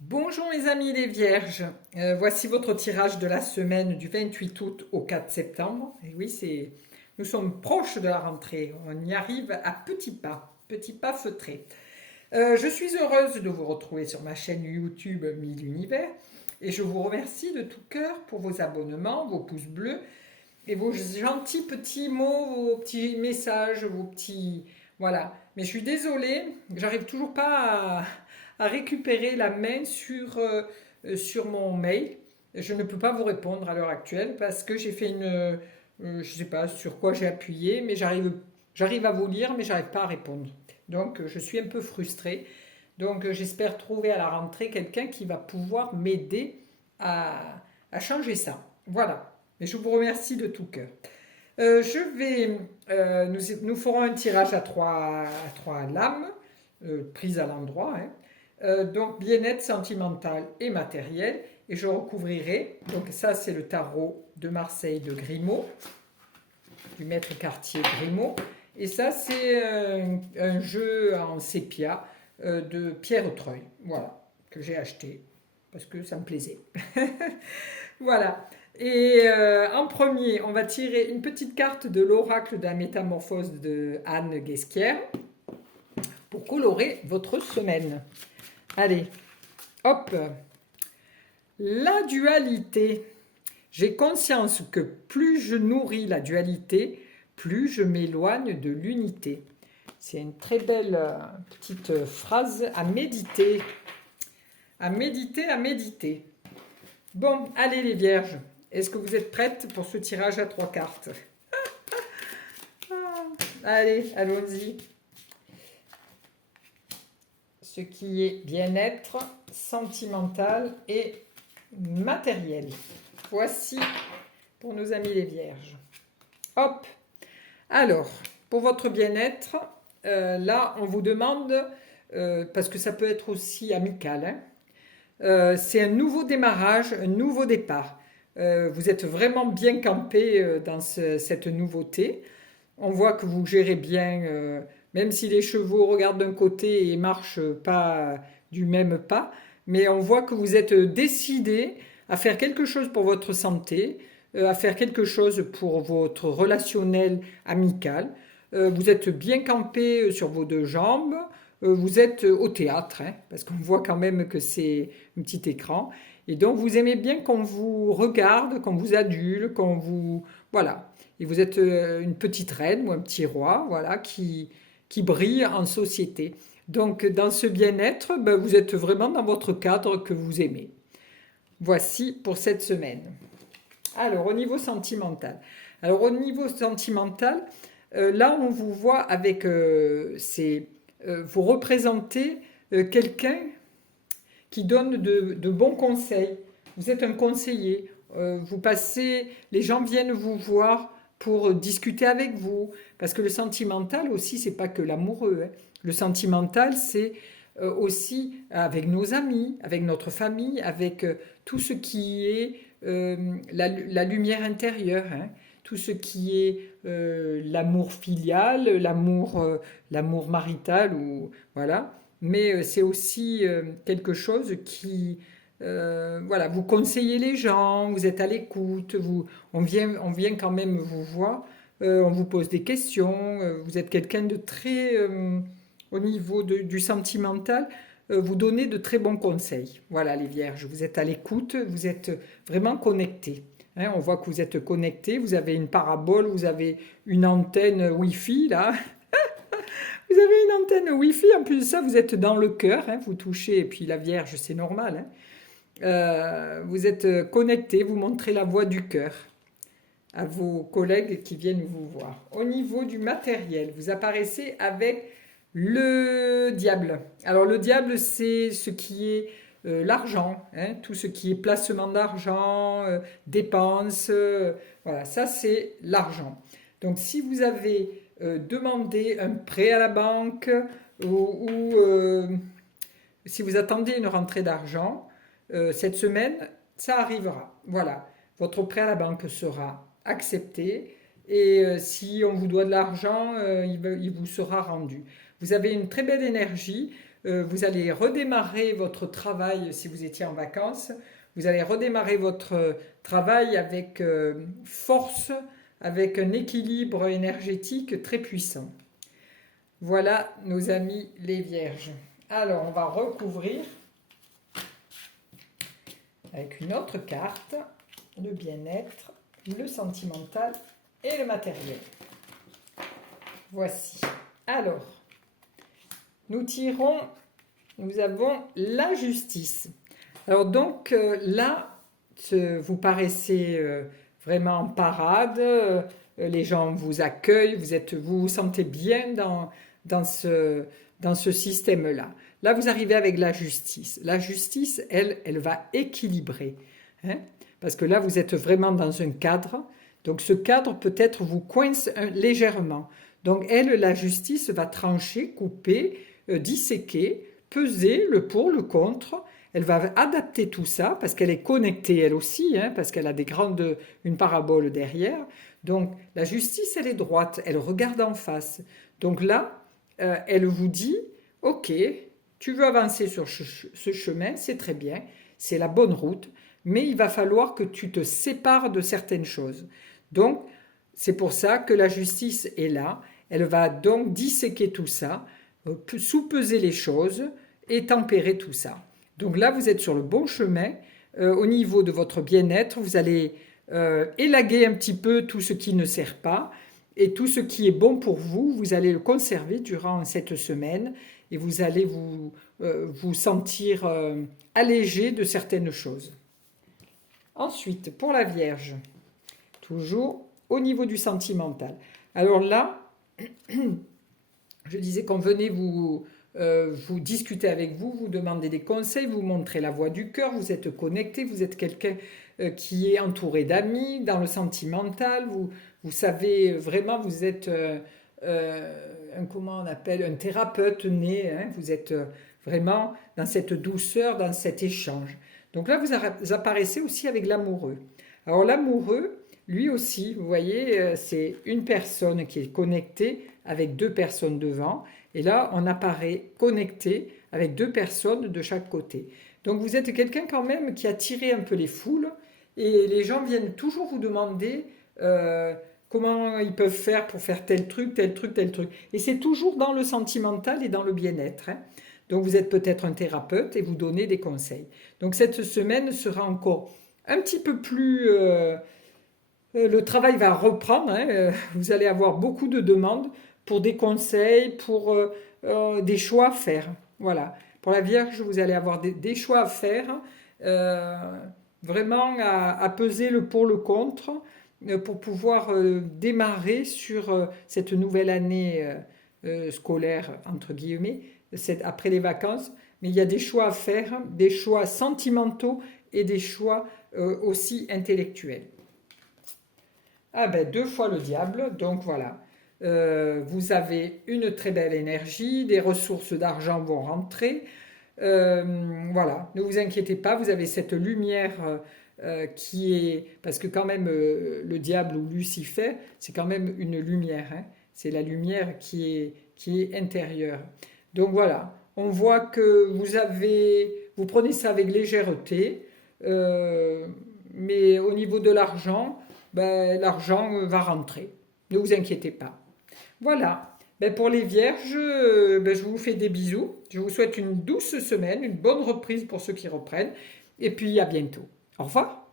Bonjour mes amis les vierges. Voici votre tirage de la semaine du 28 août au 4 septembre. Et oui, nous sommes proches de la rentrée, on y arrive à petits pas feutrés. Je suis heureuse de vous retrouver sur ma chaîne YouTube Mille Univers et je vous remercie de tout cœur pour vos abonnements, vos pouces bleus et vos gentils petits mots, vos petits messages, vos petits... Voilà. Mais je suis désolée, j'arrive toujours pas à récupérer la main sur mon mail. Je ne peux pas vous répondre à l'heure actuelle parce que j'ai fait je ne sais pas sur quoi j'ai appuyé, mais j'arrive à vous lire, mais j'arrive pas à répondre. Donc je suis un peu frustrée. Donc j'espère trouver à la rentrée quelqu'un qui va pouvoir m'aider à changer ça. Voilà. Mais je vous remercie de tout cœur. Nous ferons un tirage à trois lames, prises à l'endroit, hein. Donc bien-être sentimental et matériel. Et je recouvrirai, donc ça c'est le tarot de Marseille de Grimaud, du maître Cartier Grimaud. Et ça c'est un jeu en sépia de Pierre Treuil, voilà, que j'ai acheté parce que ça me plaisait. Voilà. Et en premier, on va tirer une petite carte de l'oracle de la métamorphose de Anne Guesquière pour colorer votre semaine. Allez, hop. La dualité. J'ai conscience que plus je nourris la dualité, plus je m'éloigne de l'unité. C'est une très belle petite phrase à méditer. À méditer, à méditer. Bon, allez les vierges, est-ce que vous êtes prêtes pour ce tirage à trois cartes? Allez, allons-y. Ce qui est bien-être, sentimental et matériel. Voici pour nos amis les vierges. Hop. Alors, pour votre bien-être, là, on vous demande, parce que ça peut être aussi amical, hein, c'est un nouveau démarrage, un nouveau départ. Vous êtes vraiment bien campé dans cette nouveauté. On voit que vous gérez bien, même si les chevaux regardent d'un côté et marchent pas du même pas, mais on voit que vous êtes décidé à faire quelque chose pour votre santé, à faire quelque chose pour votre relationnel amical. Vous êtes bien campé sur vos deux jambes. Vous êtes au théâtre, hein, parce qu'on voit quand même que c'est un petit écran. Et donc vous aimez bien qu'on vous regarde, qu'on vous adule, qu'on vous... Voilà. Et vous êtes une petite reine ou un petit roi, voilà, qui brille en société. Donc dans ce bien-être, ben, vous êtes vraiment dans votre cadre que vous aimez. Voici pour cette semaine. Alors au niveau sentimental. Alors au niveau sentimental, là on vous voit avec vous représentez quelqu'un qui donne de bons conseils. Vous êtes un conseiller. Vous passez, les gens viennent vous voir pour discuter avec vous. Parce que le sentimental aussi, c'est pas que l'amoureux, hein. Le sentimental, c'est aussi avec nos amis, avec notre famille, avec tout ce qui est la lumière intérieure, hein. Tout ce qui est l'amour filial, l'amour marital, ou voilà. Mais c'est aussi quelque chose qui, voilà, vous conseillez les gens, vous êtes à l'écoute, on vient quand même vous voir, on vous pose des questions, vous êtes quelqu'un de très, au niveau du sentimental, vous donnez de très bons conseils. Voilà les vierges, vous êtes à l'écoute, vous êtes vraiment connectés. Hein, on voit que vous êtes connectés, vous avez une parabole, vous avez une antenne Wi-Fi là. Vous avez une antenne Wi-Fi, en plus de ça, vous êtes dans le cœur, hein, vous touchez, et puis la Vierge, c'est normal, hein. Vous êtes connecté, vous montrez la voix du cœur à vos collègues qui viennent vous voir. Au niveau du matériel, vous apparaissez avec le diable. Alors le diable, c'est ce qui est l'argent, hein, tout ce qui est placement d'argent, dépenses, voilà, ça c'est l'argent. Donc si vous avez demandé un prêt à la banque ou si vous attendez une rentrée d'argent, cette semaine, ça arrivera. Voilà, votre prêt à la banque sera accepté et si on vous doit de l'argent, il vous sera rendu. Vous avez une très belle énergie, vous allez redémarrer votre travail si vous étiez en vacances. Vous allez redémarrer votre travail avec force, avec un équilibre énergétique très puissant. Voilà nos amis les Vierges. Alors, on va recouvrir avec une autre carte, le bien-être, le sentimental et le matériel. Voici. Alors, nous avons la justice. Alors donc là, vous paraissez vraiment en parade, les gens vous accueillent, vous vous sentez bien dans ce système-là. Là, vous arrivez avec la justice. La justice, elle va équilibrer. Hein, parce que là, vous êtes vraiment dans un cadre. Donc, ce cadre, peut-être, vous coince légèrement. Donc, la justice va trancher, couper, disséquer, peser le pour, le contre. Elle va adapter tout ça, parce qu'elle est connectée, elle aussi, hein, parce qu'elle a une parabole derrière. Donc, la justice, elle est droite, elle regarde en face. Donc là, elle vous dit, ok, tu veux avancer sur ce chemin, c'est très bien, c'est la bonne route, mais il va falloir que tu te sépares de certaines choses. Donc, c'est pour ça que la justice est là. Elle va donc disséquer tout ça, sous-peser les choses et tempérer tout ça. Donc là, vous êtes sur le bon chemin. Au niveau de votre bien-être, vous allez élaguer un petit peu tout ce qui ne sert pas. Et tout ce qui est bon pour vous, vous allez le conserver durant cette semaine et vous allez vous sentir allégé de certaines choses. Ensuite, pour la Vierge, toujours au niveau du sentimental. Alors là, je disais qu'on venait vous discuter avec vous, vous demander des conseils, vous montrer la voie du cœur, vous êtes connecté, vous êtes quelqu'un qui est entouré d'amis, dans le sentimental, vous savez vraiment, vous êtes comment on appelle, un thérapeute né, hein, vous êtes vraiment dans cette douceur, dans cet échange. Donc là, vous apparaissez aussi avec l'amoureux. Alors l'amoureux, lui aussi, vous voyez, c'est une personne qui est connectée avec deux personnes devant. Et là, on apparaît connecté avec deux personnes de chaque côté. Donc vous êtes quelqu'un quand même qui a tiré un peu les foules. Et les gens viennent toujours vous demander comment ils peuvent faire pour faire tel truc, tel truc, tel truc. Et c'est toujours dans le sentimental et dans le bien-être. Hein. Donc vous êtes peut-être un thérapeute et vous donnez des conseils. Donc cette semaine sera encore un petit peu plus... le travail va reprendre. Hein. Vous allez avoir beaucoup de demandes pour des conseils, pour des choix à faire. Voilà. Pour la Vierge, vous allez avoir des choix à faire. Vraiment à peser le pour, le contre, pour pouvoir démarrer sur cette nouvelle année scolaire, entre guillemets, après les vacances. Mais il y a des choix à faire, des choix sentimentaux et des choix aussi intellectuels. Ah ben, 2 fois le diable, donc voilà. Vous avez une très belle énergie, des ressources d'argent vont rentrer. Voilà, ne vous inquiétez pas, vous avez cette lumière qui est... Parce que quand même, le diable ou Lucifer, c'est quand même une lumière. Hein. C'est la lumière qui est intérieure. Donc voilà, on voit que vous prenez ça avec légèreté, mais au niveau de l'argent, ben, l'argent va rentrer. Ne vous inquiétez pas. Voilà. Ben pour les Vierges, ben je vous fais des bisous. Je vous souhaite une douce semaine, une bonne reprise pour ceux qui reprennent. Et puis à bientôt. Au revoir.